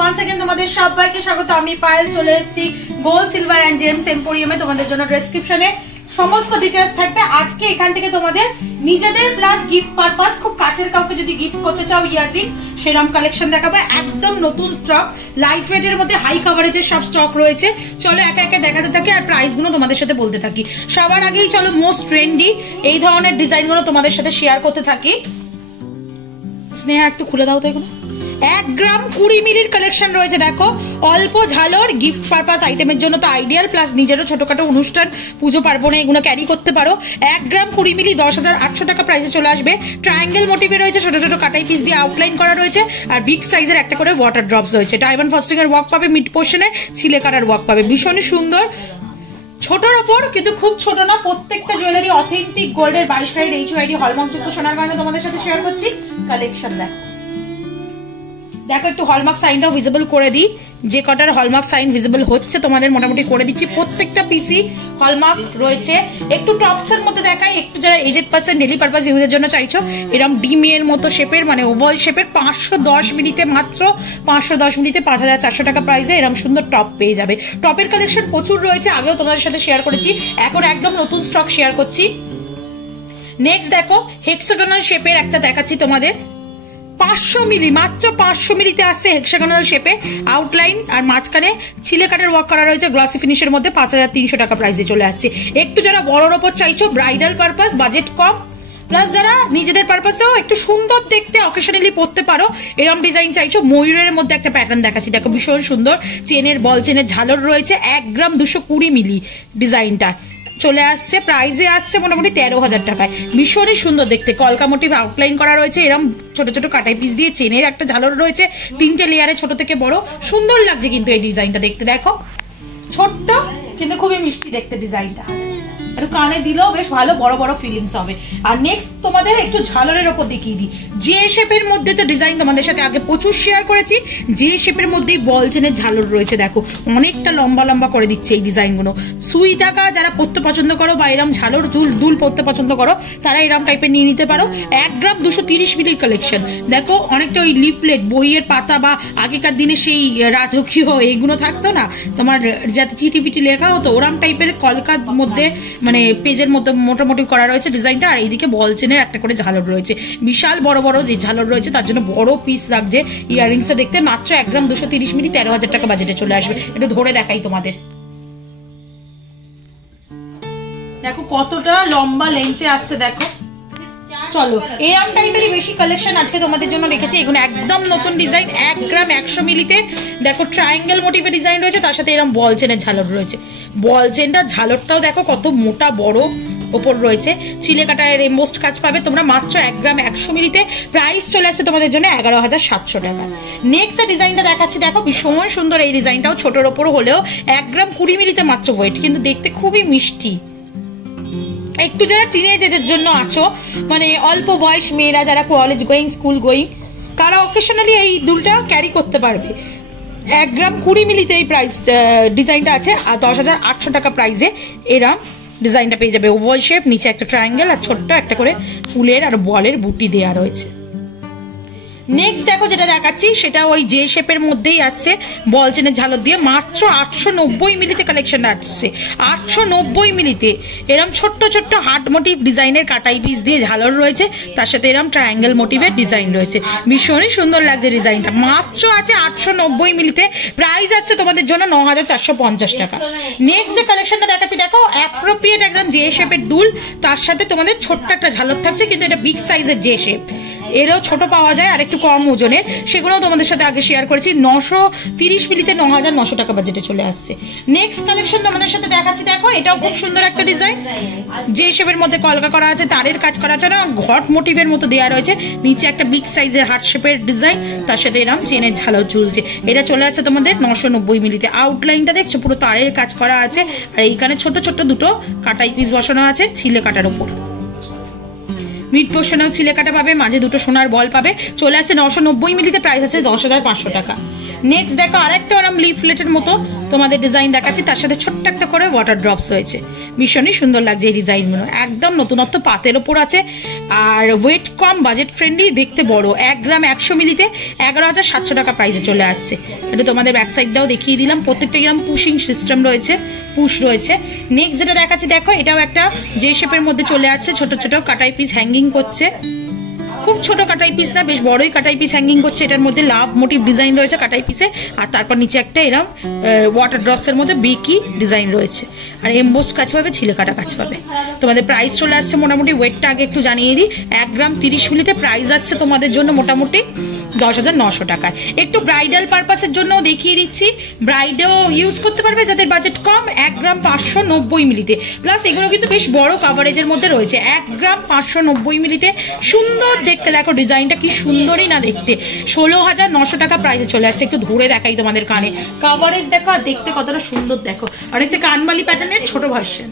Once again তোমাদের সবাইকে স্বাগত। আমি পায়েল চলে এসেছি গোল্ড সিলভার এন্ড জেমস এম্পোরিয়ামে। তোমাদের জন্য ডেসক্রিপশনে সমস্ত ডিটেইলস থাকবে। আজকে এখান থেকে তোমাদের নিজেদের প্লাস গিফট পারপাস, খুব কাছের কাউকে যদি গিফট করতে চাও ইয়াররিংস, সেরকম কালেকশন দেখাবো। একদম নতুন স্টক, লাইট ওয়েটের মধ্যে হাই কভারেজের সব স্টক রয়েছে। চলো একে একে দেখাতে থাকি আর প্রাইস গুলো তোমাদের সাথে বলতে থাকি। সবার আগেই চলো মোস্ট ট্রেন্ডি এই ধরনের ডিজাইন গুলো তোমাদের সাথে শেয়ার করতে থাকি। স্নেহা একটু খুলে দাও তো এগুলো। 1 গ্রাম 20 মিলির কালেকশন রয়েছে। দেখো অল্প ঝালর, গিফট পারপাস আইটেমের জন্য তো আইডিয়াল, প্লাস নিজেরও ছোটখাটো অনুষ্ঠান পুজো পার্বণে এগুলো ক্যারি করতে পারো। 1 গ্রাম 20 মিলি 10,800 টাকা প্রাইসে চলে আসবে। ট্রায়াঙ্গেল মোটিভে রয়েছে, ছোট ছোট কাটাই পিস দিয়ে আউটলাইন করা রয়েছে, আর বিগ সাইজের একটা করে ওয়াটার ড্রপস রয়েছে। ডায়মন্ড ফস্টিং এর ওয়ার্ক পাবে, মিড পোর্শনে ছিলে কাটার ওয়ার্ক পাবে। ভীষণই সুন্দর, ছোটর ওপর কিন্তু খুব ছোট না। প্রত্যেকটা জুয়েলারি অথেন্টিক গোল্ডের 22 ক্যারেট HUID হলমার্কযুক্ত সোনার গয়না তোমাদের সাথে শেয়ার করছি। কালেকশন দেখো একটু হলমার্ক সাইনটাও ভিজিবল করে দিই। যে কটার হলমার্ক সাইন ভিজিবল হচ্ছে তোমাদের মোটামুটি করে দিচ্ছি। প্রত্যেকটা পিসি হলমার্ক রয়েছে। একটু টপসের মধ্যে দেখাই, একটু যারা 8% ডেলি পারপাস ইউজের জন্য চাইছো, এরকম ডিমি এর মতো শেপের, মানে ওভাল শেপের 510 মিলিতে, মাত্র 510 মিলিতে 5,400 টাকা প্রাইসে এরকম সুন্দর টপ পেয়ে যাবে। টপের কালেকশন প্রচুর রয়েছে, আগেও তোমাদের সাথে শেয়ার করেছি, এখন একদম নতুন স্টক শেয়ার করছি। নেক্সট দেখো হেক্সাগোনাল শেপের একটা দেখাচ্ছি তোমাদের। 500 মিলি, মাত্র 500 মিলিতে আসছে হেক্সাগোনাল শেপে, আউটলাইন আর মাঝখানে ছিলে কাটের ওয়ার্ক করা রয়েছে গ্লসি ফিনিশের মধ্যে। 5,300 টাকা প্রাইসে চলে আসছে। একটু যারা বড়র ওপর চাইছো, ব্রাইডাল পারপাস, বাজেট কম, প্লাস যারা নিজেদের পারপাসেও একটু সুন্দর দেখতে অকেশনালি পরতে পারো, এরকম ডিজাইন চাইছো, ময়ূরের মধ্যে একটা প্যাটার্ন দেখাচ্ছি। দেখো ভীষণ সুন্দর, চেনের বল চেনের ঝালর রয়েছে। 1 গ্রাম 220 মিলি ডিজাইনটা চলে আসছে, প্রাইসে আসছে মোটামুটি 13,000 টাকায়। ভীষণই সুন্দর দেখতে, কলকা মোটিভ আউটলাইন করা রয়েছে, এরকম ছোট ছোট কাটাই পিস দিয়ে চেনের একটা ঝালর রয়েছে, 3টে লেয়ারে ছোট থেকে বড়। সুন্দর লাগছে কিন্তু এই ডিজাইনটা দেখতে। দেখো ছোট্ট কিন্তু খুবই মিষ্টি দেখতে ডিজাইনটা, একটু কানে দিলেও বেশ ভালো বড় বড় ফিলিংস হবে। আর নেক্সট তোমাদের একটু ঝালরের ওপর দেখিয়ে দিই। যে শেপের মধ্যে তো ডিজাইন তোমাদের সাথে আগে প্রচুর শেয়ার করেছি, যে শেপের মধ্যেই বল চেনের ঝালর রয়েছে। দেখো অনেকটা লম্বা লম্বা করে দিচ্ছে এই ডিজাইনগুলো। সুই টাকা যারা পরতে পছন্দ করো বা এরম ঝালর দুল পরতে পছন্দ করো, তারা এরম টাইপের নিয়ে নিতে পারো। 1 গ্রাম 230 মিলির কালেকশন। দেখো অনেকটা ওই লিফলেট, বইয়ের পাতা বা আগেকার দিনে সেই রাজকীয় এইগুলো থাকতো না, তোমার যাতে চিঠি পিটি লেখা হতো, ওরম টাইপের কলকার মধ্যে মানে পেজের মধ্যে মোটামুটি করা রয়েছে ডিজাইনটা। আর এইদিকে বল চেনের একটা করে ঝালর রয়েছে, বিশাল বড় বড় যে ঝালর রয়েছে, তার জন্য বড় পিস লাগছে ইয়াররিংসটা দেখতে। মাত্র 1 গ্রাম 230 মিলি 13,000 টাকা বাজেটে চলে আসবে। একটু ধরে দেখাই তোমাদের। দেখো কতটা লম্বা লেন্থে আসছে। দেখো চলো এরকম টাইপেরই বেশি কালেকশন আজকে তোমাদের জন্য রেখেছি। এগুলো একদম নতুন ডিজাইন, 1 গ্রাম 100 মিলিতে। দেখো ট্রায়াঙ্গেল মোটিভের ডিজাইন রয়েছে, তার সাথে এরকম বল চেনের ঝালর রয়েছে। বল চেনটা ঝালরটাও দেখো কত মোটা বড় ওপর রয়েছে, ছিলে কাটায় এমবোসড কাজ পাবে তোমরা। মাত্র 1 গ্রাম 100 মিলিতে প্রাইস চলে আসছে তোমাদের জন্য 11,700 টাকা। নেক্সট ডিজাইনটা দেখাচ্ছি। দেখো ভীষণ সুন্দর এই ডিজাইনটাও, ছোটর ওপর হলেও 1 গ্রাম 20 মিলিতে মাত্র ওয়েট, কিন্তু দেখতে খুবই মিষ্টি। একটু যারা টিনেজের জন্য আছো, মানে অল্প বয়স মেয়েরা যারা কলেজ গোয়িং, স্কুল গোয়িং, তারা অকেশনালি এই দুলটা ক্যারি করতে পারবে। 1 গ্রাম 20 মিলিতে এই প্রাইস ডিজাইনটা আছে, আর 10,800 টাকা প্রাইসে এরম ডিজাইনটা পেয়ে যাবে। ওভাল শেপ, নিচে একটা ট্রায়াঙ্গেল আর ছোট্ট একটা করে ফুলের আর বলের বুটি দেওয়া রয়েছে। নেক্সট দেখো যেটা দেখাচ্ছি, সেটা ওই যে শেপের মধ্যেই আসছে, বল চেনের ঝালর দিয়ে। মাত্র 890 মিলিতে কালেকশন আসছে। 890 মিলিতে এরম ছোট্ট ছোট্ট হার্ট মোটিভ ডিজাইনের কাটাই পিস দিয়ে ঝালর রয়েছে, তার সাথে এরম ট্রায়াঙ্গেল মোটিভের ডিজাইন রয়েছে। ভীষণই সুন্দর লাগছে ডিজাইনটা। মাত্র আছে 890 মিলিতে, প্রাইস আসছে তোমাদের জন্য 9,450 টাকা। নেক্সট যে কালেকশনটা দেখাচ্ছি, দেখো অ্যাপ্রোপ্রিয়েট একদম যে শেপের দুল, তার সাথে তোমাদের ছোট্ট একটা ঝালর থাকছে, কিন্তু এটা বিগ সাইজের যে শেপ, এরও ছোট পাওয়া যায় আর একটু কম ওজনের, সেগুলোও তোমাদের সাথে আগে শেয়ার করেছি। 930 মিলিতে 9,900 টাকা বাজেটে চলে আসছে। নেক্সট কালেকশন তোমাদের সাথে দেখাচ্ছি। দেখো এটাও খুব সুন্দর একটা ডিজাইন, যে শেপের মধ্যে কলকা করা আছে, তারের কাজ করা আছে, না ঘট মোটিভের মতো দেওয়া রয়েছে। নিচে একটা বিগ সাইজের হার্ট শেপের ডিজাইন, তার সাথে এরকম চেনের ঝালর ঝুলছে। এটা চলে আসছে তোমাদের 990 মিলিতে। আউটলাইনটা দেখছো পুরো তারের কাজ করা আছে, আর এইখানে ছোট ছোট দুটো কাটাই পিস বসানো আছে ছিলে কাটার উপর। মিড পোর্শনেও ছিলে কাটা পাবে, মাঝে দুটো সোনার বল পাবে। চলে আসছে 990 মিলিতে, প্রাইস আছে 10,500 টাকা। নেক্সট দেখো আরেকটা ওরম লিফলেটের মতো তোমাদের ডিজাইন দেখাচ্ছি, তার সাথে ছোট্ট একটা করে ওয়াটার ড্রপস হয়েছে। ভীষণই সুন্দর লাগছে এই ডিজাইনগুলো, একদম নতুনত্ব পাতের ওপর আছে। আর ওয়েট কম, বাজেট ফ্রেন্ডলি, দেখতে বড়। 1 গ্রাম 100 মিলিতে 11,700 টাকা প্রাইসে চলে আসছে। এটা তোমাদের ব্যাক সাইডটাও দেখিয়ে দিলাম, প্রত্যেকটা গ্রাম পুশিং সিস্টেম রয়েছে, পুশ রয়েছে। নেক্সট যেটা দেখাচ্ছি দেখো, এটাও একটা যে শেপের মধ্যে চলে আসছে, ছোট ছোট কাটাই পিস হ্যাঙ্গিং করছে। খুব ছোট কাটাই পিস না, বেশ বড়ই কাটাই পিস হ্যাঙ্গিং করছে। এটার মধ্যে লাভ মোটিভ ডিজাইন রয়েছে কাটাই পিসে, আর তারপর নিচে একটা এরকম ওয়াটার ড্রপস এর মধ্যে বেকি ডিজাইন রয়েছে। আর এমবোস কাজ পাবে, ছিলে কাটা কাজ পাবে। তোমাদের প্রাইস চলে আসছে মোটামুটি, ওয়েটটা আগে একটু জানিয়ে দিই। 1 গ্রাম 30 মিলিতে প্রাইস আসছে তোমাদের জন্য মোটামুটি 10,900 টাকায়। একটু ব্রাইডাল পারপাসের জন্য দেখিয়ে দিচ্ছি, ব্রাইডও ইউজ করতে পারবে যাদের বাজেট কম। 1 গ্রাম 590 মিলিতে, প্লাস এগুলো কিন্তু বেশ বড় কাভারেজের মধ্যে রয়েছে। 1 গ্রাম 590 মিলিতে, সুন্দর দেখতে, দেখো ডিজাইনটা কি সুন্দরই না দেখতে। 16,900 টাকা প্রাইসে চলে আসছে। একটু ধরে দেখাই তোমাদের কানে, কাভারেজ দেখো আর দেখতে কতটা সুন্দর দেখো। আর একটা কানমালি প্যাটার্নের ছোট ভার্সন।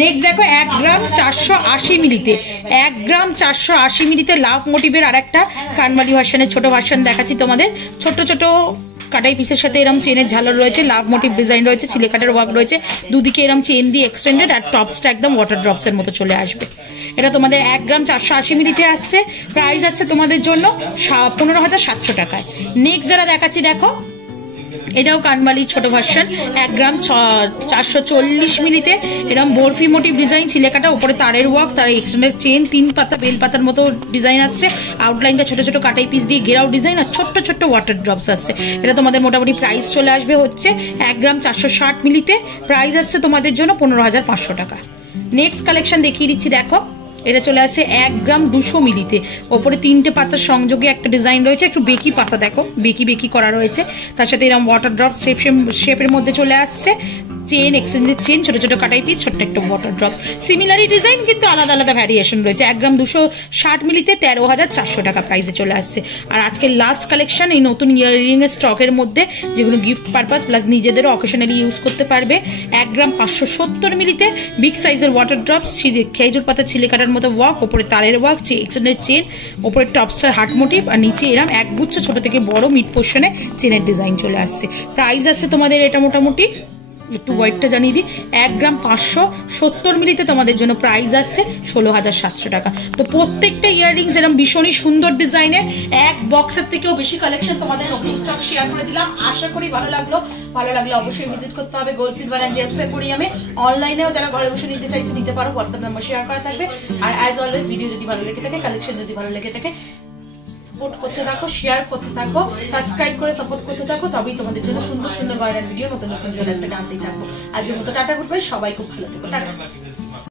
নেক্সট দেখো 1 গ্রাম 480 মিলিতে, 1 গ্রাম 480 মিলিতে লাভ মোটিভের আর একটা কানমালি ভার্সনের ছোট ভার্সন দেখাচ্ছি তোমাদের। ছোট ছোট কাটাই পিসের সাথে এরকম চেনের ঝালর রয়েছে, লাভ মোটিভ ডিজাইন রয়েছে, ছিলে কাটার ওয়ার্ক রয়েছে, দুদিকে এরকম চেন দিয়ে এক্সটেন্ডেড, আর টপসটা একদম ওয়াটার ড্রপস এর মতো চলে আসবে। এটা তোমাদের 1 গ্রাম 480 মিলিতে আসছে, প্রাইস আসছে তোমাদের জন্য 15,700 টাকায়। নেক্সট যারা দেখাচ্ছি দেখো, এটাও কানমালি ছোট ভার্সন, 1 গ্রাম 440 মিলিতে, এরকম বরফি মোটিভ ডিজাইন, ছিলে কাটা, উপরে তারের ওয়ার্ক, তার এক্সটেন্ডেড চেন, 3 পাতা বেল পাতার মতো ডিজাইন আসছে। আউটলাইনটা ছোট ছোট কাটাই পিস দিয়ে ঘেরাও ডিজাইন, আর ছোট্ট ছোট্ট ওয়াটার ড্রপস আসছে। এটা তোমাদের মোটামুটি প্রাইস চলে আসবে হচ্ছে 1 গ্রাম 460 মিলিতে, প্রাইস আসছে তোমাদের জন্য 15,500 টাকা। নেক্সট কালেকশন দেখিয়ে দিচ্ছি দেখো, এটা চলে আসছে 1 গ্রাম 200 মিলিতে, ওপরে 3টে পাতার সংযোগে একটা ডিজাইন রয়েছে, একটু বেকি পাতা দেখো, বেকি বেকি করা রয়েছে, তার সাথে এরকম ওয়াটার ড্রপ শেপের মধ্যে চলে আসছে। চেন, এক্সটেন্ডেড চেন, ছোট ছোট কাটাই পিস, ছোট্ট একটা ওয়াটার ড্রপস। সিমিলারই ডিজাইন কিন্তু আলাদা আলাদা ভ্যারিয়েশন রয়েছে। 1 গ্রাম 260 মিলিতে 13,400 টাকা প্রাইসে চলে আসছে। আর আজকের লাস্ট কালেকশন এই নতুন ইয়াররিং এর স্টকের মধ্যে, যেগুলো গিফট পারপাস প্লাস নিজেদেরও অকেশনালি ইউজ করতে পারবে। 1 গ্রাম 570 মিলিতে বিগ সাইজের ওয়াটার ড্রপস, খেজুর পাতা ছিলে কাটার মতো ওয়ার্ক, ওপরে তারের ওয়ার্ক, এক্সটেন্ডেড চেন, ওপরে টপসের হার্ট মোটিভ, আর নিচে এরকম এক গুচ্ছ ছোট থেকে বড় মিড পোর্শনে চেনের ডিজাইন চলে আসছে। প্রাইস আসছে তোমাদের এটা মোটামুটি, একটু ওয়েটটা জানিয়ে দিই, 1 গ্রাম 570 মিলিতে তোমাদের জন্য প্রাইস আসছে 16,700 টাকা। তো প্রত্যেকটা ইয়াররিংস এরকম ভীষণই সুন্দর ডিজাইনের, এক বক্সের থেকেও বেশি কালেকশন তোমাদের নতুন স্টক শেয়ার করে দিলাম। আশা করি ভালো লাগলো। ভালো লাগলে অবশ্যই ভিজিট করতে হবে গোল্ড সিলভার এন্ড জেমস এম্পোরিয়ামে। অনলাইনেও যারা ঘরে বসে নিতে চাইছে নিতে পারো, হোয়াটসঅ্যাপ নাম্বার শেয়ার করা থাকবে। আর অ্যাজ অলওয়েজ ভিডিও যদি ভালো লেগে থাকে, কালেকশন যদি ভালো লেগে থাকে, সাপোর্ট করতে থাকো, শেয়ার করতে থাকো, সাবস্ক্রাইব করে সাপোর্ট করতে থাকো, তবেই তোমাদের জন্য সুন্দর সুন্দর ভাইরাল ভিডিও নতুন নতুন চলে আসতে জানতেই থাকবো। আজকের মতো টাটা, গুড বাই, সবাই খুব ভালো থেকো, টাটা।